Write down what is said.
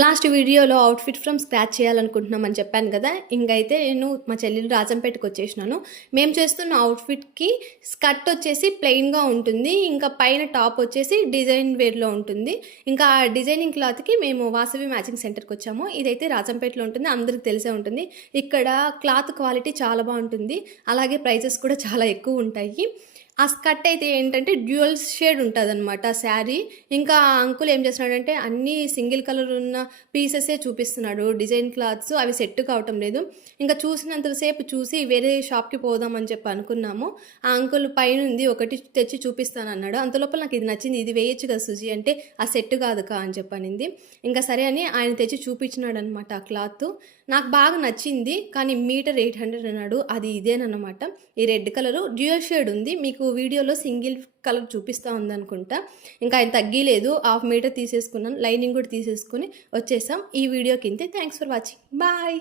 Last వీడియోలో outfit from scratch చేయాలనుకుంటున్నామని చెప్పాను కదా! ఇంకైతే నేను మా చెల్లెలు రాజంపేటకి వచ్చేసినాను. మేము చేస్తున్న అవుట్‌ఫిట్‌కి స్కర్ట్ వచ్చేసి ప్లెయిన్‌గా ఉంటుంది. ఇంకా పైన టాప్ వచ్చేసి డిజైన్ వేర్‌లో ఉంటుంది. ఇంకా ఆ డిజైనింగ్ క్లాత్‌కి మేము వాసవి మ్యాచింగ్ సెంటర్‌కి వచ్చాము. ఇదైతే రాజంపేటలో ఉంటుంది. అందరికి తెలిసే ఉంటుంది. ఇక్కడ క్లాత్ క్వాలిటీ చాలా బావుంటుంది. అలాగే ప్రైజెస్ కూడా చాలా ఎక్కువుంటాయి. ఆ స్కర్ట్ అయితే ఏంటంటే డ్యూయల్ షేడ్ ఉంటదనమాట శారీ. ఇంకా ఆ అంకుల్ ఏం చేస్తున్నాడంటే అన్నీ సింగిల్ కలర్ ఉన్న పీసెసే చూపిస్తున్నాడు. డిజైన్ క్లాత్స్ అవి సెట్ కావటం లేదు. ఇంకా చూసినంత సేపు చూసి వేరే షాప్‌కి పోదామని చెప్పి అనుకున్నాము. ఆ అంకుల్ పైనుంది ఒకటి తెచ్చి చూపిస్తానన్నాడు. అంతలోపల నాకు ఇది నచ్చింది. ఇది వేయొచ్చు కదా సుజి అంటే, ఆ సెట్ కాదుకా అని చెప్పనింది. ఇంకా సరే అని ఆయన తెచ్చి చూపించినాడనమాట ఆ క్లాత్. నాకు బాగా నచ్చింది. కానీ మీటర్ 800 అన్నాడు. అది ఇదేనన్నమాట. ఈ రెడ్ కలరు డ్యూయల్ షేడ్ ఉంది. మీకు వీడియోలో సింగిల్ కలర్ చూపిస్తా ఉందనుకుంటా. ఇంకా ఆయన తగ్గీలేదు. హాఫ్ మీటర్ తీసేసుకున్నాను. లైనింగ్ కూడా తీసేసుకొని వచ్చేసాం. ఈ వీడియోకి ఇంతే. Thanks for watching. బాయ్.